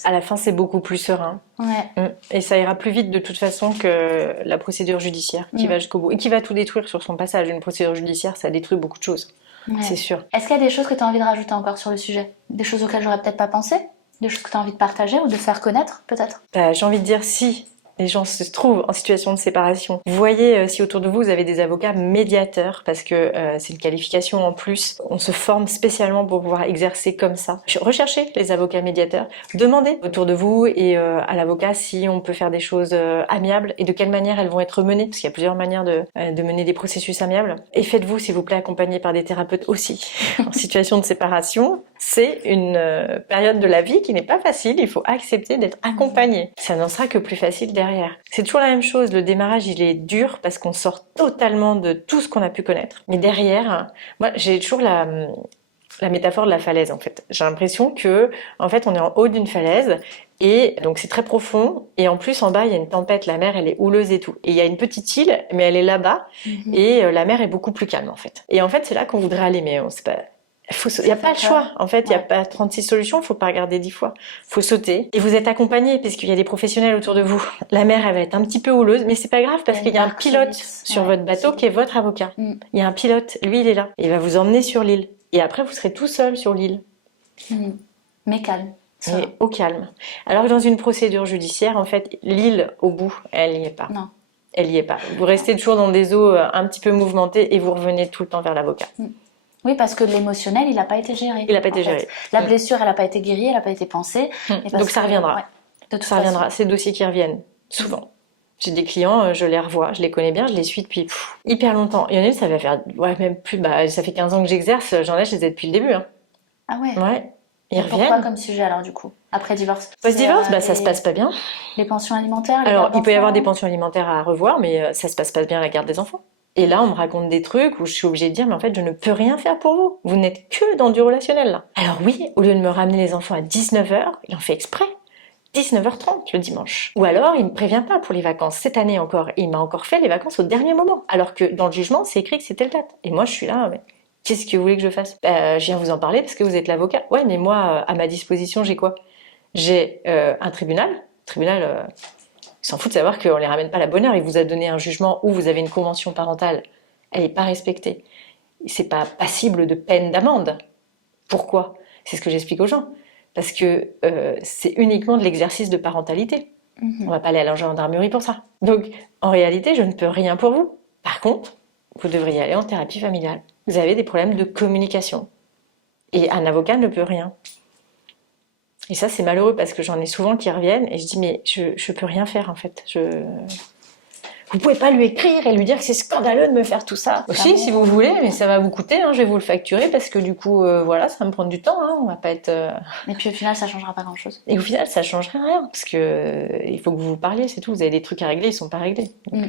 À la fin, c'est beaucoup plus serein. Ouais. Et ça ira plus vite de toute façon que la procédure judiciaire qui va jusqu'au bout et qui va tout détruire sur son passage. Une procédure judiciaire, ça détruit beaucoup de choses. Ouais. C'est sûr. Est-ce qu'il y a des choses que tu as envie de rajouter encore sur le sujet? Des choses auxquelles j'aurais peut-être pas pensé? Des choses que tu as envie de partager ou de faire connaître, peut-être? J'ai envie de dire si les gens se trouvent en situation de séparation. Vous voyez si autour de vous, vous avez des avocats médiateurs, parce que c'est une qualification en plus. On se forme spécialement pour pouvoir exercer comme ça. Recherchez les avocats médiateurs. Demandez autour de vous et à l'avocat si on peut faire des choses amiables et de quelle manière elles vont être menées, parce qu'il y a plusieurs manières de mener des processus amiables. Et faites-vous, s'il vous plaît, accompagner par des thérapeutes aussi. En situation de séparation, c'est une période de la vie qui n'est pas facile. Il faut accepter d'être accompagné. Ça n'en sera que plus facile derrière. C'est toujours la même chose, le démarrage il est dur parce qu'on sort totalement de tout ce qu'on a pu connaître. Mais derrière, moi j'ai toujours la métaphore de la falaise en fait. J'ai l'impression que en fait on est en haut d'une falaise et donc c'est très profond et en plus en bas il y a une tempête, la mer elle est houleuse et tout. Et il y a une petite île mais elle est là-bas et la mer est beaucoup plus calme en fait. Et en fait c'est là qu'on voudrait aller mais on sait pas. Il n'y a pas le choix. En fait, il n'y a pas 36 solutions. Il ne faut pas regarder 10 fois. Il faut sauter. Et vous êtes accompagné puisqu'il y a des professionnels autour de vous. La mer, elle va être un petit peu houleuse, mais c'est pas grave parce qu'il y a un pilote sur votre bateau qui est votre avocat. Il y a un pilote. Lui, il est là. Il va vous emmener sur l'île. Et après, vous serez tout seul sur l'île. Mais calme. Mais au calme. Alors que dans une procédure judiciaire, en fait, l'île au bout, elle n'y est pas. Non. Elle n'y est pas. Vous restez toujours dans des eaux un petit peu mouvementées et vous revenez tout le temps vers l'avocat. Oui, parce que l'émotionnel, il n'a pas été géré. Il n'a pas été géré. La blessure, elle n'a pas été guérie, elle n'a pas été pensée. Donc ça reviendra. Ça reviendra. C'est des dossiers qui reviennent, souvent. J'ai des clients, je les revois, je les connais bien, je les suis depuis hyper longtemps. Il y en a une, ça va faire, même plus, ça fait 15 ans que j'exerce, je les ai depuis le début. Ah ouais? Ouais. Ils reviennent. Pourquoi comme sujet alors du coup? Après divorce? Post-divorce, ça se passe pas bien. Les pensions alimentaires? Alors, il peut y avoir des pensions alimentaires à revoir, mais ça se passe pas bien à la garde des enfants. Et là, on me raconte des trucs où je suis obligée de dire, mais en fait, je ne peux rien faire pour vous. Vous n'êtes que dans du relationnel, là. Alors oui, au lieu de me ramener les enfants à 19h, il en fait exprès. 19h30 le dimanche. Ou alors, il ne me prévient pas pour les vacances. Cette année encore, il m'a encore fait les vacances au dernier moment. Alors que dans le jugement, c'est écrit que c'était le date. Et moi, je suis là, mais qu'est-ce que vous voulez que je fasse? Je viens vous en parler parce que vous êtes l'avocat. Ouais, mais moi, à ma disposition, j'ai quoi? J'ai un tribunal. Ils s'en foutent de savoir qu'on ne les ramène pas à la bonne heure. Il vous a donné un jugement où vous avez une convention parentale. Elle n'est pas respectée. C'est pas passible de peine d'amende. Pourquoi? C'est ce que j'explique aux gens. Parce que c'est uniquement de l'exercice de parentalité. On ne va pas aller à la gendarmerie pour ça. Donc, en réalité, je ne peux rien pour vous. Par contre, vous devriez aller en thérapie familiale. Vous avez des problèmes de communication. Et un avocat ne peut rien. Et ça, c'est malheureux parce que j'en ai souvent qui reviennent et je dis, mais je peux rien faire en fait. Vous pouvez pas lui écrire et lui dire que c'est scandaleux de me faire tout ça. Aussi, si vous voulez, mais ça va vous coûter, je vais vous le facturer parce que du coup, ça va me prendre du temps, on va pas être... Et puis au final, ça changera pas grand-chose. Et au final, ça changerait rien parce que il faut que vous parliez, c'est tout. Vous avez des trucs à régler, ils sont pas réglés. Donc,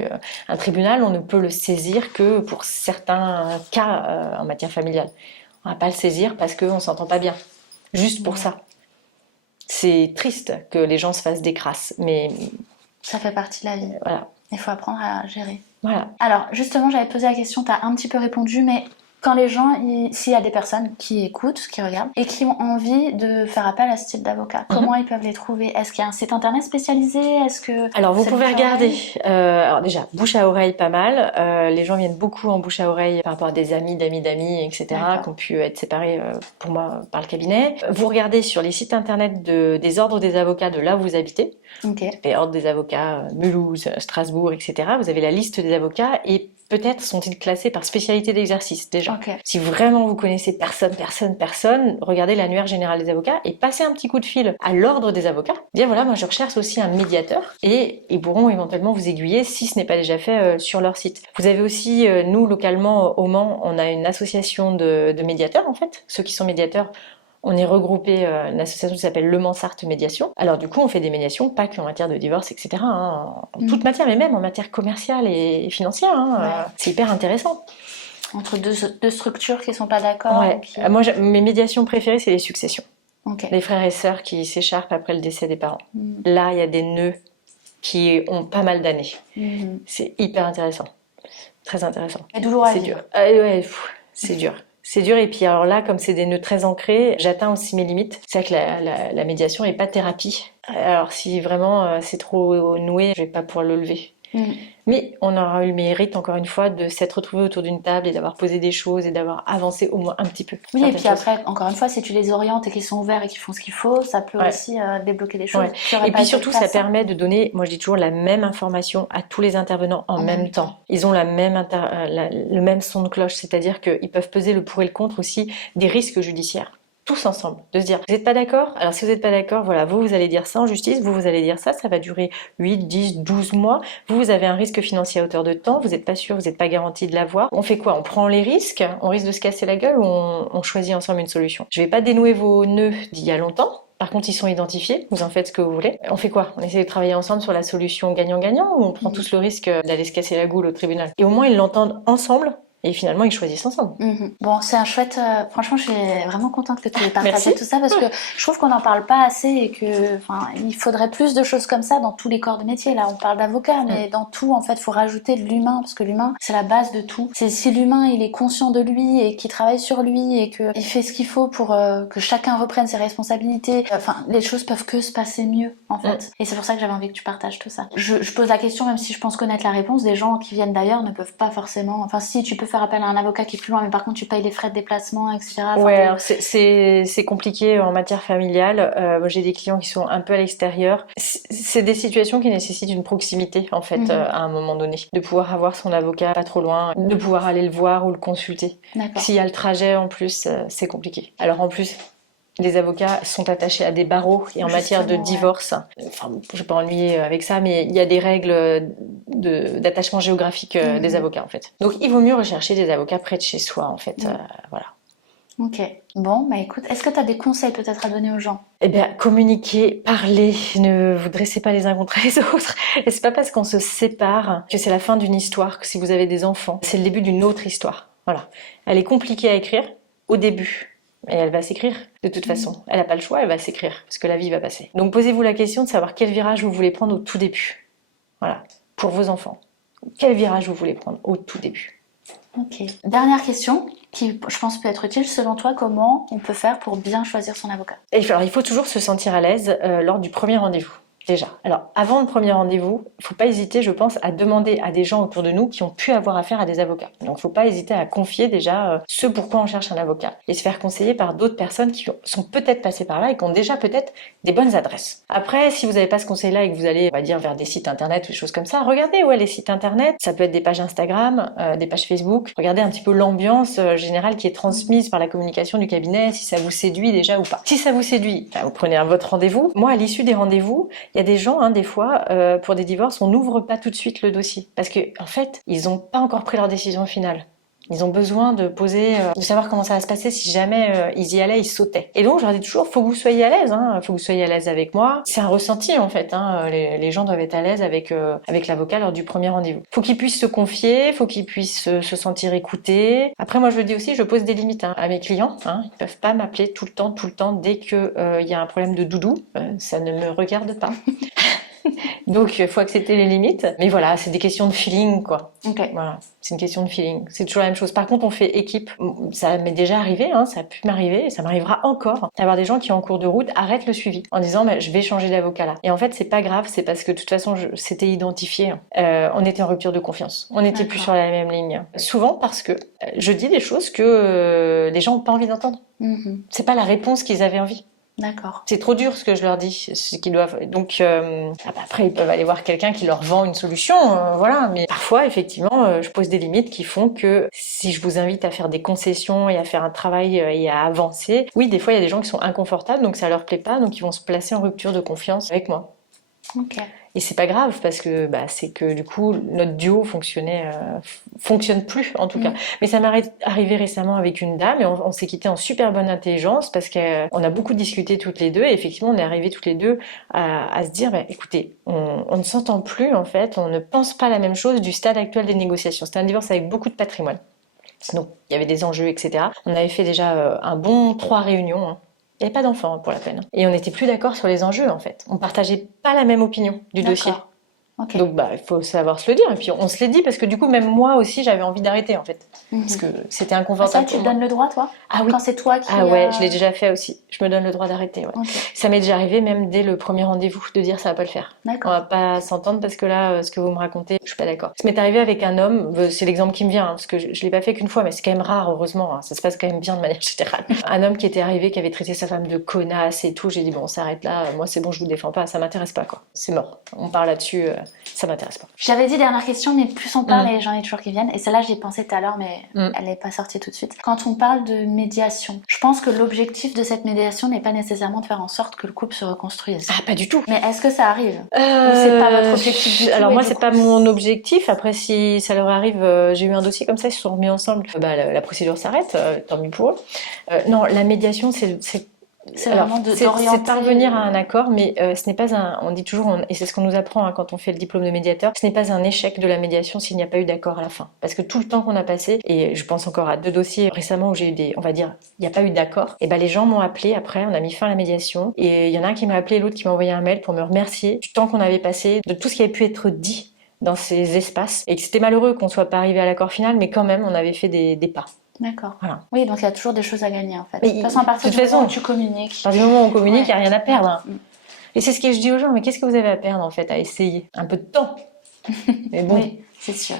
un tribunal, on ne peut le saisir que pour certains cas en matière familiale. On va pas le saisir parce qu'on s'entend pas bien. Juste pour ça. C'est triste que les gens se fassent des crasses, mais... Ça fait partie de la vie. Voilà. Il faut apprendre à gérer. Voilà. Alors, justement, j'avais posé la question, tu as un petit peu répondu, mais quand les gens, s'il y a des personnes qui écoutent, qui regardent, et qui ont envie de faire appel à ce type d'avocat, comment ils peuvent les trouver? Est-ce qu'il y a un site internet spécialisé? Alors, vous pouvez regarder. Alors déjà, bouche à oreille, pas mal. Les gens viennent beaucoup en bouche à oreille par rapport à des amis, d'amis, etc., qui ont pu être séparés, pour moi, par le cabinet. Vous regardez sur les sites internet des ordres des avocats de là où vous habitez. Okay. Les ordres des avocats, Mulhouse, Strasbourg, etc. Vous avez la liste des avocats et peut-être sont-ils classés par spécialité d'exercice déjà. Ok. Si vraiment vous connaissez personne, regardez l'annuaire général des avocats et passez un petit coup de fil à l'ordre des avocats. Dire voilà, moi je recherche aussi un médiateur et ils pourront éventuellement vous aiguiller si ce n'est pas déjà fait sur leur site. Vous avez aussi, nous localement au Mans, on a une association de médiateurs en fait. Ceux qui sont médiateurs, on est regroupé une association qui s'appelle Le Mans Sarthe Médiation. Alors du coup, on fait des médiations, pas qu'en matière de divorce, etc. Hein, en toute matière, mais même en matière commerciale et financière. Hein, Ouais. c'est hyper intéressant. Entre deux structures qui sont pas d'accord. Ouais. Moi, mes médiations préférées, c'est les successions. Ok. Les frères et sœurs qui s'écharpent après le décès des parents. Là, il y a des nœuds qui ont pas mal d'années. C'est hyper intéressant. Très intéressant. Mais douloureux à C'est vivre. dur. Ouais, c'est dur. C'est dur et puis alors là, comme c'est des nœuds très ancrés, j'atteins aussi mes limites. C'est vrai que la médiation est pas thérapie. Alors si vraiment c'est trop noué, je vais pas pouvoir le lever. Mais on aura eu le mérite, encore une fois, de s'être retrouvés autour d'une table et d'avoir posé des choses et d'avoir avancé au moins un petit peu. Oui, et puis après, encore une fois, si tu les orientes et qu'ils sont ouverts et qu'ils font ce qu'il faut, ça peut aussi débloquer des choses. Et puis surtout, ça permet de donner, moi je dis toujours, la même information à tous les intervenants en même temps. Ils ont le même son de cloche, c'est-à-dire qu'ils peuvent peser le pour et le contre aussi des risques judiciaires. Tous ensemble, de se dire, vous n'êtes pas d'accord? Alors si vous n'êtes pas d'accord, voilà, vous allez dire ça en justice, vous allez dire ça va durer 8, 10, 12 mois, vous avez un risque financier à hauteur de temps, vous n'êtes pas sûr, vous n'êtes pas garanti de l'avoir. On fait quoi? On prend les risques, on risque de se casser la gueule ou on choisit ensemble une solution? Je ne vais pas dénouer vos nœuds d'il y a longtemps. Par contre, ils sont identifiés, vous en faites ce que vous voulez. On fait quoi? On essaie de travailler ensemble sur la solution gagnant-gagnant ou on prend tous le risque d'aller se casser la goule au tribunal? Et au moins, ils l'entendent ensemble. Et finalement, ils choisissent ensemble. Bon, c'est un chouette... franchement, je suis vraiment contente que tu aies partagé tout ça parce que je trouve qu'on n'en parle pas assez et que, il faudrait plus de choses comme ça dans tous les corps de métier. Là, on parle d'avocat, mais dans tout, en fait, il faut rajouter de l'humain parce que l'humain, c'est la base de tout. C'est si l'humain, il est conscient de lui et qu'il travaille sur lui et qu'il fait ce qu'il faut pour que chacun reprenne ses responsabilités, les choses peuvent que se passer mieux, en fait. Et c'est pour ça que j'avais envie que tu partages tout ça. Je pose la question, même si je pense connaître la réponse, des gens qui viennent d'ailleurs ne peuvent pas forcément... si, tu peux faire appel à un avocat qui est plus loin, mais par contre tu payes les frais de déplacement, etc. Alors c'est compliqué en matière familiale. Moi j'ai des clients qui sont un peu à l'extérieur. C'est des situations qui nécessitent une proximité en fait à un moment donné, de pouvoir avoir son avocat pas trop loin, de pouvoir aller le voir ou le consulter. S'il y a le trajet en plus, c'est compliqué. Alors en plus, les avocats sont attachés à des barreaux et en matière de divorce, je ne vais pas ennuyer avec ça, mais il y a des règles d'attachement géographique des avocats en fait. Donc il vaut mieux rechercher des avocats près de chez soi en fait. Voilà. Ok. Bon, écoute, est-ce que tu as des conseils peut-être à donner aux gens? Eh bien, communiquez, parlez, ne vous dressez pas les uns contre les autres. Et c'est pas parce qu'on se sépare que c'est la fin d'une histoire, que si vous avez des enfants, c'est le début d'une autre histoire. Voilà. Elle est compliquée à écrire au début. Et elle va s'écrire, de toute façon. Elle n'a pas le choix, elle va s'écrire, parce que la vie va passer. Donc posez-vous la question de savoir quel virage vous voulez prendre au tout début. Voilà, pour vos enfants. Quel virage vous voulez prendre au tout début? Ok. Dernière question, qui je pense peut être utile. Selon toi, comment on peut faire pour bien choisir son avocat? Alors, il faut toujours se sentir à l'aise lors du premier rendez-vous. Déjà. Alors, avant le premier rendez-vous, il ne faut pas hésiter, je pense, à demander à des gens autour de nous qui ont pu avoir affaire à des avocats. Donc, il ne faut pas hésiter à confier déjà ce pourquoi on cherche un avocat et se faire conseiller par d'autres personnes qui sont peut-être passées par là et qui ont déjà peut-être des bonnes adresses. Après, si vous n'avez pas ce conseil-là et que vous allez, on va dire, vers des sites internet ou des choses comme ça, regardez les sites internet. Ça peut être des pages Instagram, des pages Facebook. Regardez un petit peu l'ambiance générale qui est transmise par la communication du cabinet, si ça vous séduit déjà ou pas. Si ça vous séduit, vous prenez votre rendez-vous. Moi, à l'issue des rendez-vous, il y a des gens, des fois, pour des divorces, on n'ouvre pas tout de suite le dossier. Parce que, en fait, ils n'ont pas encore pris leur décision finale. Ils ont besoin de poser, de savoir comment ça va se passer si jamais ils y allaient, ils sautaient. Et donc, je leur dis toujours, faut que vous soyez à l'aise, faut que vous soyez à l'aise avec moi. C'est un ressenti, en fait, les gens doivent être à l'aise avec l'avocat lors du premier rendez-vous. Faut qu'ils puissent se confier, faut qu'ils puissent se sentir écoutés. Après, moi, je le dis aussi, je pose des limites à mes clients. Ils peuvent pas m'appeler tout le temps, dès que y a un problème de doudou. Ça ne me regarde pas. Donc, il faut accepter les limites. Mais voilà, c'est des questions de feeling, quoi. Okay. Voilà, c'est une question de feeling. C'est toujours la même chose. Par contre, on fait équipe. Ça m'est déjà arrivé, ça a pu m'arriver, et ça m'arrivera encore, d'avoir des gens qui, en cours de route, arrêtent le suivi en disant je vais changer d'avocat là. Et en fait, c'est pas grave, c'est parce que de toute façon, c'était identifié. On était en rupture de confiance. On n'était plus sur la même ligne. Souvent parce que je dis des choses que les gens n'ont pas envie d'entendre. C'est pas la réponse qu'ils avaient envie. D'accord. C'est trop dur ce que je leur dis, ce qu'ils doivent. Donc après ils peuvent aller voir quelqu'un qui leur vend une solution, voilà. Mais parfois effectivement, je pose des limites qui font que si je vous invite à faire des concessions et à faire un travail et à avancer, oui, des fois il y a des gens qui sont inconfortables, donc ça leur plaît pas, donc ils vont se placer en rupture de confiance avec moi. Ok. Et c'est pas grave parce que c'est que du coup notre duo fonctionne plus en tout cas. Mais ça m'est arrivé récemment avec une dame et on s'est quitté en super bonne intelligence parce qu'on a beaucoup discuté toutes les deux et effectivement on est arrivés toutes les deux à se dire écoutez, on ne s'entend plus en fait, on ne pense pas la même chose du stade actuel des négociations. C'était un divorce avec beaucoup de patrimoine. Donc il y avait des enjeux, etc. On avait fait déjà un bon 3 réunions. Hein. Il n'y avait pas d'enfant pour la peine. Et on n'était plus d'accord sur les enjeux en fait. On partageait pas la même opinion du dossier. Okay. Donc il faut savoir se le dire. Et puis on se l'est dit parce que du coup même moi aussi j'avais envie d'arrêter en fait. Parce que c'était inconfortable. Ça tu te donnes le droit toi? Ah oui. Quand c'est toi qui... Ah ouais, je l'ai déjà fait aussi. Je me donne le droit d'arrêter. Ouais. Okay. Ça m'est déjà arrivé même dès le premier rendez-vous de dire ça va pas le faire. On va pas s'entendre parce que là ce que vous me racontez, je suis pas d'accord. Ça m'est arrivé avec un homme, c'est l'exemple qui me vient parce que je l'ai pas fait qu'une fois, mais c'est quand même rare heureusement. Ça se passe quand même bien de manière générale. Un homme qui était arrivé, qui avait traité sa femme de connasse et tout. J'ai dit bon, on s'arrête là. Moi c'est bon, je vous défends pas. Ça m'intéresse pas quoi. C'est mort. On parle là-dessus. Ça m'intéresse pas. J'avais dit dernière question, mais plus on parle et j'en ai toujours qui viennent. Et celle-là, j'y ai pensé tout à l'heure, mais elle n'est pas sortie tout de suite. Quand on parle de médiation, je pense que l'objectif de cette médiation n'est pas nécessairement de faire en sorte que le couple se reconstruise. Ah, pas du tout. Mais est-ce que ça arrive ou c'est pas votre objectif du tout? Alors moi, c'est pas mon objectif. Après, si ça leur arrive, j'ai eu un dossier comme ça, ils se sont remis ensemble. La procédure s'arrête, tant mieux pour eux. Non, la médiation, c'est vraiment d'orienter. C'est parvenir à un accord, mais ce n'est pas un. On dit toujours, et c'est ce qu'on nous apprend quand on fait le diplôme de médiateur, ce n'est pas un échec de la médiation s'il n'y a pas eu d'accord à la fin. Parce que tout le temps qu'on a passé, et je pense encore à 2 dossiers récemment où j'ai eu on va dire, il n'y a pas eu d'accord, et les gens m'ont appelé après, on a mis fin à la médiation, et il y en a un qui m'a appelé et l'autre qui m'a envoyé un mail pour me remercier du temps qu'on avait passé, de tout ce qui avait pu être dit dans ces espaces, et que c'était malheureux qu'on soit pas arrivé à l'accord final, mais quand même, on avait fait des pas. D'accord. Voilà. Oui, donc il y a toujours des choses à gagner en fait. De toute façon, à partir du moment où tu communiques. À partir du moment où on communique, il n'y a rien à perdre. Et c'est ce que je dis aux gens, mais qu'est-ce que vous avez à perdre en fait à essayer? Un peu de temps. Mais bon. Oui, c'est sûr.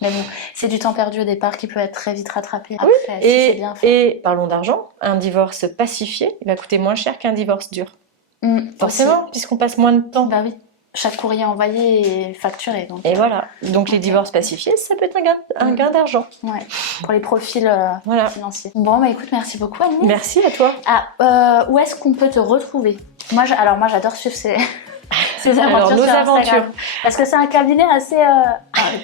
Mais bon, c'est du temps perdu au départ qui peut être très vite rattrapé après, oui, si c'est bien fait. Et parlons d'argent, un divorce pacifié, il va coûter moins cher qu'un divorce dur. Forcément, puisqu'on passe moins de temps. Bah oui. Chaque courrier envoyé est facturé. Donc, et voilà. Donc les divorces pacifiés, ça peut être un gain d'argent. Ouais. Pour les profils financiers. Bon, écoute, merci beaucoup Annie. Merci à toi. Où est-ce qu'on peut te retrouver? Moi, j'adore suivre ces aventures nos sur aventures. Parce que c'est un cabinet assez...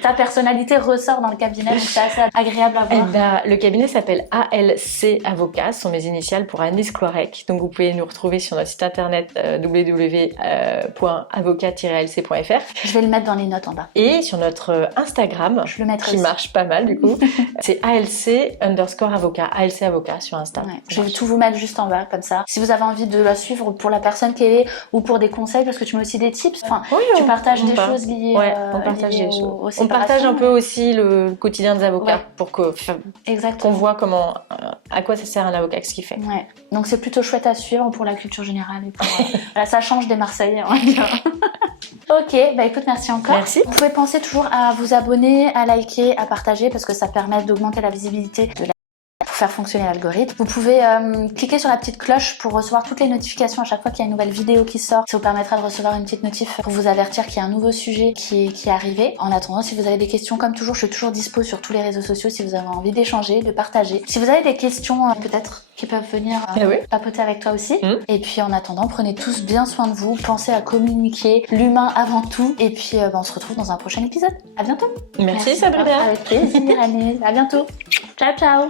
ta personnalité ressort dans le cabinet, donc c'est assez agréable à voir. Le cabinet s'appelle ALC Avocat, ce sont mes initiales pour Anis Cloirec. Donc vous pouvez nous retrouver sur notre site internet www.avocat-alc.fr. Je vais le mettre dans les notes en bas. Et sur notre Instagram, je le mettrai qui aussi. Marche pas mal du coup, c'est ALC_avocat, ALC Avocat sur Insta. Ouais. Je vais tout vous mettre juste en bas, comme ça. Si vous avez envie de la suivre pour la personne qu'elle est, ou pour des conseils, parce que tu mets aussi des tips. Enfin, tu partages des choses liées, on partage des choses. aux on partage un peu aussi le quotidien des avocats pour qu'on voit à quoi ça sert un avocat, ce qu'il fait. Ouais. Donc c'est plutôt chouette à suivre pour la culture générale. Et pour, ça change des Marseillais, on va dire. Ok, écoute, merci encore. Merci. Vous pouvez penser toujours à vous abonner, à liker, à partager, parce que ça permet d'augmenter la visibilité de la pour faire fonctionner l'algorithme. Vous pouvez cliquer sur la petite cloche pour recevoir toutes les notifications à chaque fois qu'il y a une nouvelle vidéo qui sort. Ça vous permettra de recevoir une petite notif pour vous avertir qu'il y a un nouveau sujet qui est arrivé. En attendant, si vous avez des questions, comme toujours, je suis toujours dispo sur tous les réseaux sociaux si vous avez envie d'échanger, de partager. Si vous avez des questions peut-être qui peuvent venir papoter avec toi aussi. Et puis en attendant, prenez tous bien soin de vous, pensez à communiquer, l'humain avant tout. Et puis on se retrouve dans un prochain épisode. À bientôt. Merci Sabrina. Avec plaisir, Annie. À bientôt. Ciao, ciao.